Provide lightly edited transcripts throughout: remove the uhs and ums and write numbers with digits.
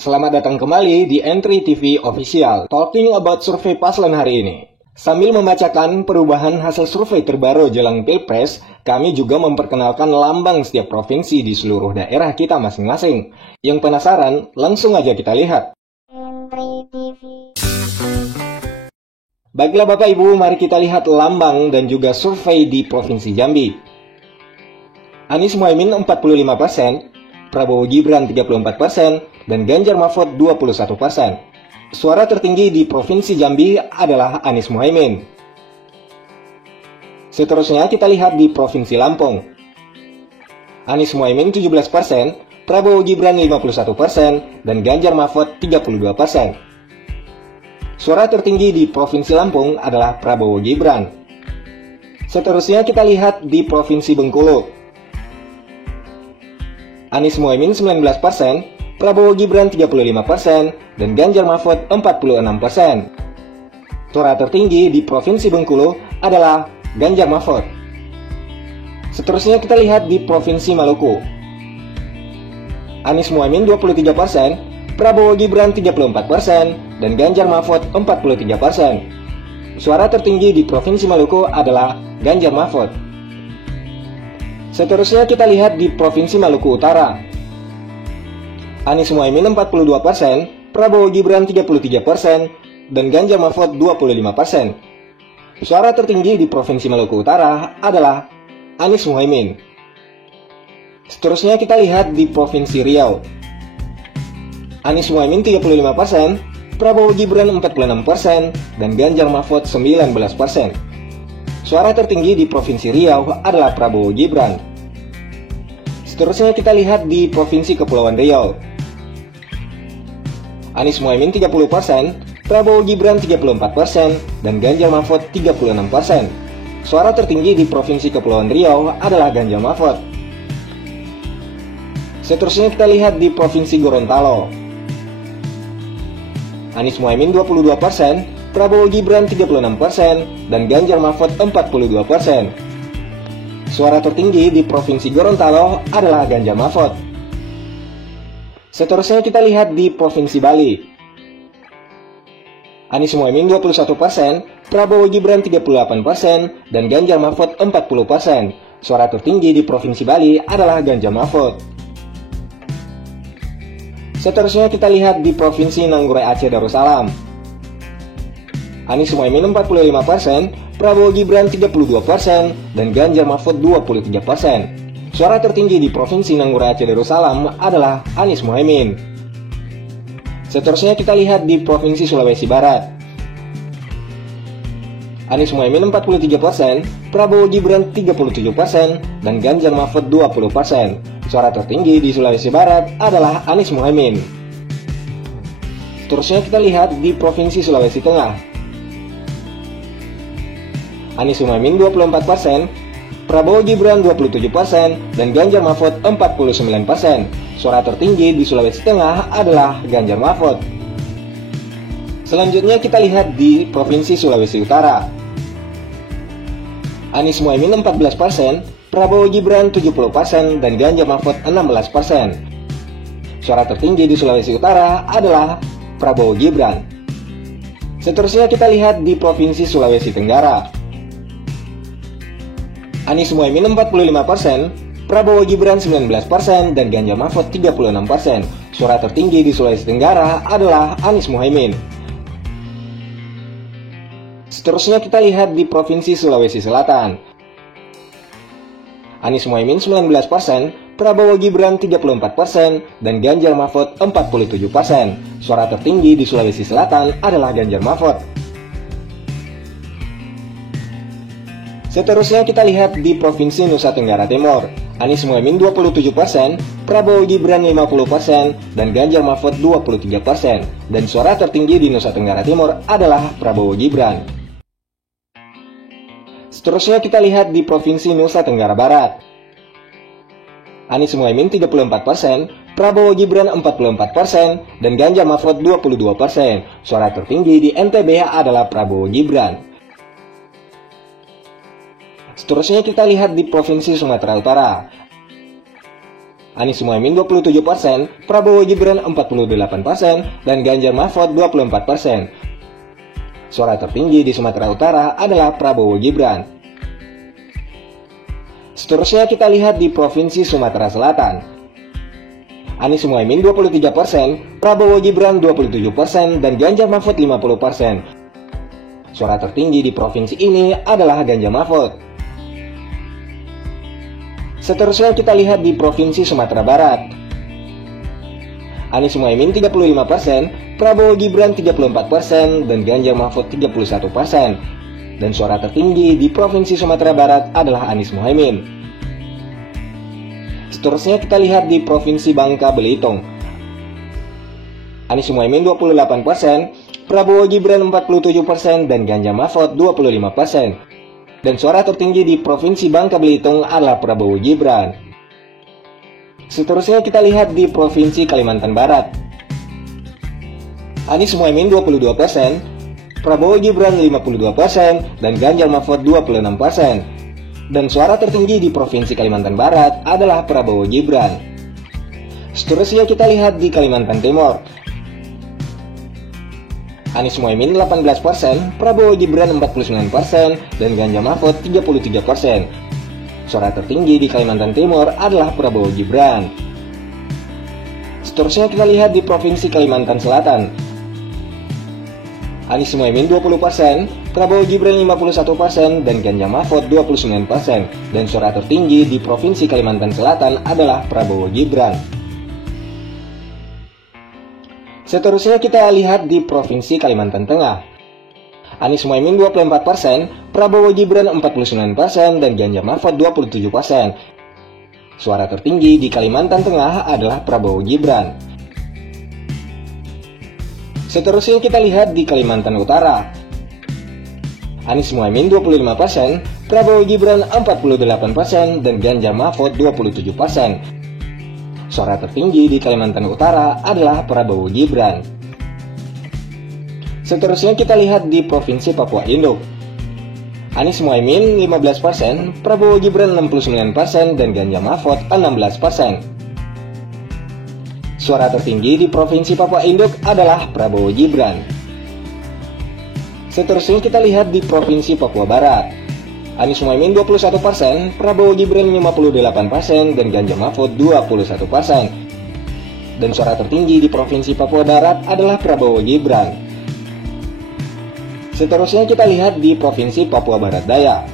Selamat datang kembali di Entry TV Official, talking about survei paslon hari ini. Sambil membacakan perubahan hasil survei terbaru jelang Pilpres, kami juga memperkenalkan lambang setiap provinsi di seluruh daerah kita masing-masing. Yang penasaran, langsung aja kita lihat. Entry TV. Baiklah Bapak Ibu, mari kita lihat lambang dan juga survei di Provinsi Jambi. Anies Muhaimin 45%, Prabowo Gibran 34%, dan Ganjar Mahfud 21%. Suara tertinggi di Provinsi Jambi adalah Anies Muhaimin. Seterusnya kita lihat di Provinsi Lampung. Anies Muhaimin 17%, Prabowo Gibran 51%, dan Ganjar Mahfud 32%. Suara tertinggi di Provinsi Lampung adalah Prabowo Gibran. Seterusnya kita lihat di Provinsi Bengkulu. Anies Muhaimin 19%, Prabowo Gibran 35%, dan Ganjar Mahfud 46%. Suara tertinggi di Provinsi Bengkulu adalah Ganjar Mahfud. Seterusnya kita lihat di Provinsi Maluku. Anies Muhaimin 23%, Prabowo Gibran 34%, dan Ganjar Mahfud 43%. Suara tertinggi di Provinsi Maluku adalah Ganjar Mahfud. Seterusnya kita lihat di Provinsi Maluku Utara. Anies Muhaimin 42%, Prabowo Gibran 33%, dan Ganjar Mahfud 25%. Suara tertinggi di Provinsi Maluku Utara adalah Anies Muhaimin. Seterusnya kita lihat di Provinsi Riau. Anies Muhaimin 35%, Prabowo Gibran 46%, dan Ganjar Mahfud 19%. Suara tertinggi di Provinsi Riau adalah Prabowo Gibran. Seterusnya kita lihat di Provinsi Kepulauan Riau. Anies Muhaimin 30%, Prabowo Gibran 34%, dan Ganjar Mahfud 36%. Suara tertinggi di Provinsi Kepulauan Riau adalah Ganjar Mahfud. Seterusnya kita lihat di Provinsi Gorontalo. Anies Muhaimin 22%, Prabowo Gibran 36%, dan Ganjar Mahfud 42%. Suara tertinggi di Provinsi Gorontalo adalah Ganjar Mahfud. Seterusnya kita lihat di Provinsi Bali. Anies Muhaimin 21%, Prabowo Gibran 38%, dan Ganjar Mahfud 40%. Suara tertinggi di Provinsi Bali adalah Ganjar Mahfud. Seterusnya kita lihat di Provinsi Nanggroe Aceh Darussalam. Anies Muhaimin 45%, Prabowo Gibran 32%, dan Ganjar Mahfud 23%. Suara tertinggi di Provinsi Nanggroe Aceh Darussalam adalah Anies Muhaimin. Seterusnya kita lihat di Provinsi Sulawesi Barat. Anies Muhaimin 43%, Prabowo Gibran 37%, dan Ganjar Mahfud 20%. Suara tertinggi di Sulawesi Barat adalah Anies Muhaimin. Seterusnya kita lihat di Provinsi Sulawesi Tengah. Anies Muhaimin 24%, Prabowo Gibran 27%, dan Ganjar Mahfud 49%. Suara tertinggi di Sulawesi Tengah adalah Ganjar Mahfud. Selanjutnya kita lihat di Provinsi Sulawesi Utara. Anies Muhaimin 14%, Prabowo Gibran 70%, dan Ganjar Mahfud 16%. Suara tertinggi di Sulawesi Utara adalah Prabowo Gibran. Seterusnya kita lihat di Provinsi Sulawesi Tenggara. Anies Muhaimin 45%, Prabowo Gibran 19%, dan Ganjar Mahfud 36%. Suara tertinggi di Sulawesi Tenggara adalah Anies Muhaimin. Seterusnya kita lihat di Provinsi Sulawesi Selatan. Anies Muhaimin 19%, Prabowo Gibran 34%, dan Ganjar Mahfud 47%. Suara tertinggi di Sulawesi Selatan adalah Ganjar Mahfud. Seterusnya kita lihat di Provinsi Nusa Tenggara Timur. Anies Muhaimin 27%, Prabowo Gibran 50%, dan Ganjar Mahfud 23%. Dan suara tertinggi di Nusa Tenggara Timur adalah Prabowo Gibran. Seterusnya kita lihat di Provinsi Nusa Tenggara Barat. Anies Muhaimin 34%, Prabowo Gibran 44%, dan Ganjar Mahfud 22%. Suara tertinggi di NTB adalah Prabowo Gibran. Seterusnya kita lihat di Provinsi Sumatera Utara. Anies Muhaimin 27%, Prabowo Gibran 48%, dan Ganjar Mahfud 24%. Suara tertinggi di Sumatera Utara adalah Prabowo Gibran. Seterusnya kita lihat di Provinsi Sumatera Selatan. Anies Muhaimin 23%, Prabowo Gibran 27%, dan Ganjar Mahfud 50%. Suara tertinggi di provinsi ini adalah Ganjar Mahfud. Seterusnya kita lihat di Provinsi Sumatera Barat. Anies Muhaimin 35%, Prabowo Gibran 34%, dan Ganjar Mahfud 31%. Dan suara tertinggi di Provinsi Sumatera Barat adalah Anies Muhaimin. Seterusnya kita lihat di Provinsi Bangka Belitung. Anies Muhaimin 28%, Prabowo Gibran 47%, dan Ganjar Mahfud 25%. Dan suara tertinggi di Provinsi Bangka Belitung adalah Prabowo Gibran. Seterusnya kita lihat di Provinsi Kalimantan Barat. Anies Muhaimin 22%, Prabowo Gibran 52%, dan Ganjar Mahfud 26%. Dan suara tertinggi di Provinsi Kalimantan Barat adalah Prabowo Gibran. Seterusnya kita lihat di Kalimantan Timur. Anies Muhaimin 18%, Prabowo Gibran 49%, dan Ganjar Mahfud 33%. Suara tertinggi di Kalimantan Timur adalah Prabowo Gibran. Seterusnya kita lihat di Provinsi Kalimantan Selatan. Anies Muhaimin 20%, Prabowo Gibran 51%, dan Ganjar Mahfud 29%. Dan suara tertinggi di Provinsi Kalimantan Selatan adalah Prabowo Gibran. Seterusnya kita lihat di Provinsi Kalimantan Tengah. Anies Muhaimin 24%, Prabowo Gibran 49%, dan Ganjar Mahfud 27%. Suara tertinggi di Kalimantan Tengah adalah Prabowo Gibran. Seterusnya kita lihat di Kalimantan Utara. Anies Muhaimin 25%, Prabowo Gibran 48%, dan Ganjar Mahfud 27%. Suara tertinggi di Kalimantan Utara adalah Prabowo Gibran. Seterusnya kita lihat di Provinsi Papua Induk. Anies Muhaimin 15%, Prabowo Gibran 69%, dan Ganjar Mahfud 16%. Suara tertinggi di Provinsi Papua Induk adalah Prabowo Gibran. Seterusnya kita lihat di Provinsi Papua Barat. Anies Muhaimin 21%, Prabowo Gibran 58%, dan Ganjar Mahfud 21%. Dan suara tertinggi di Provinsi Papua Barat adalah Prabowo Gibran. Seterusnya kita lihat di Provinsi Papua Barat Daya.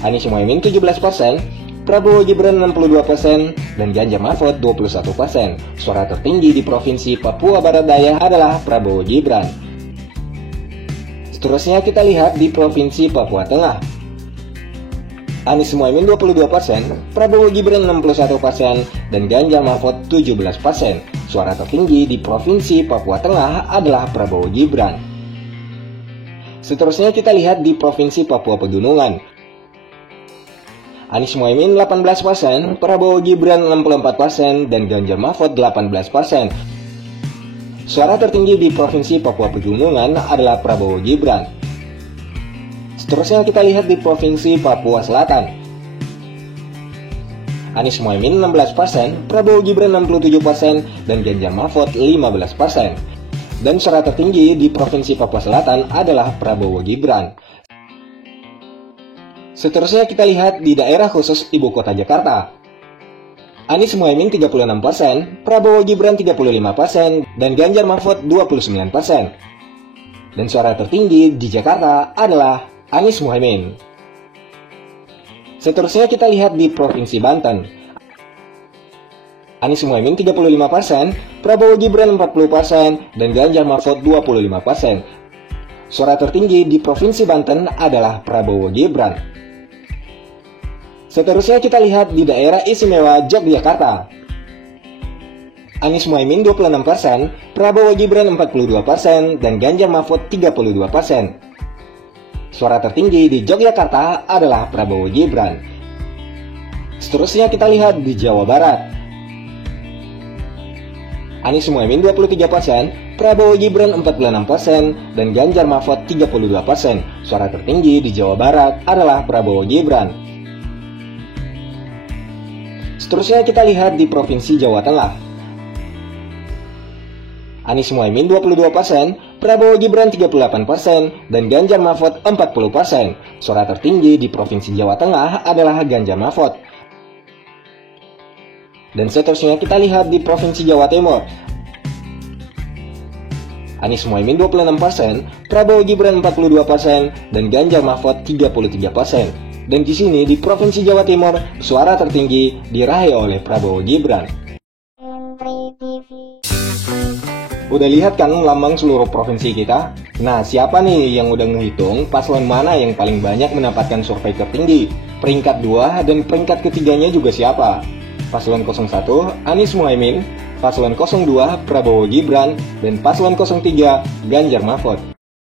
Anies Muhaimin 17%, Prabowo Gibran 62%, dan Ganjar Mahfud 21%. Suara tertinggi di Provinsi Papua Barat Daya adalah Prabowo Gibran. Seterusnya kita lihat di Provinsi Papua Tengah. Anies Muhaimin 22%, Prabowo Gibran 61%, dan Ganjar Mahfud 17%. Suara tertinggi di Provinsi Papua Tengah adalah Prabowo Gibran. Seterusnya kita lihat di Provinsi Papua Pegunungan. Anies Muhaimin 18%, Prabowo Gibran 64%, dan Ganjar Mahfud 18%. Suara tertinggi di Provinsi Papua Pegunungan adalah Prabowo Gibran. Seterusnya kita lihat di Provinsi Papua Selatan. Anies Muhaimin 16%, Prabowo Gibran 67%, dan Ganjar Mahfud 15%. Dan suara tertinggi di Provinsi Papua Selatan adalah Prabowo Gibran. Seterusnya kita lihat di daerah khusus Ibu Kota Jakarta. Anies Muhaimin 36%, Prabowo Gibran 35%, dan Ganjar Mahfud 29%. Dan suara tertinggi di Jakarta adalah Anies Muhaimin. Seterusnya kita lihat di Provinsi Banten. Anies Muhaimin 35%, Prabowo Gibran 40%, dan Ganjar Mahfud 25%. Suara tertinggi di Provinsi Banten adalah Prabowo Gibran. Seterusnya kita lihat di daerah istimewa Yogyakarta. Anies Muhaimin 26%, Prabowo Gibran 42%, dan Ganjar Mahfud 32%. Suara tertinggi di Yogyakarta adalah Prabowo Gibran. Seterusnya kita lihat di Jawa Barat. Anies Muhaimin 23%, Prabowo Gibran 46%, dan Ganjar Mahfud 32%. Suara tertinggi di Jawa Barat adalah Prabowo Gibran. Seterusnya kita lihat di Provinsi Jawa Tengah. Anies Muhaimin 22%, Prabowo Gibran 38%, dan Ganjar Mahfud 40%. Suara tertinggi di Provinsi Jawa Tengah adalah Ganjar Mahfud. Dan seterusnya kita lihat di Provinsi Jawa Timur. Anies Muhaimin 26%, Prabowo Gibran 42%, dan Ganjar Mahfud 33%. Dan di sini di Provinsi Jawa Timur, suara tertinggi diraih oleh Prabowo Gibran. Entry TV. Udah lihat kan lambang seluruh provinsi kita? Nah, siapa nih yang udah ngehitung paslon mana yang paling banyak mendapatkan survei tertinggi? Peringkat 2 dan peringkat ketiganya juga siapa? Paslon 01 Anies Muhaimin, Paslon 02 Prabowo Gibran, dan Paslon 03 Ganjar Mahfud.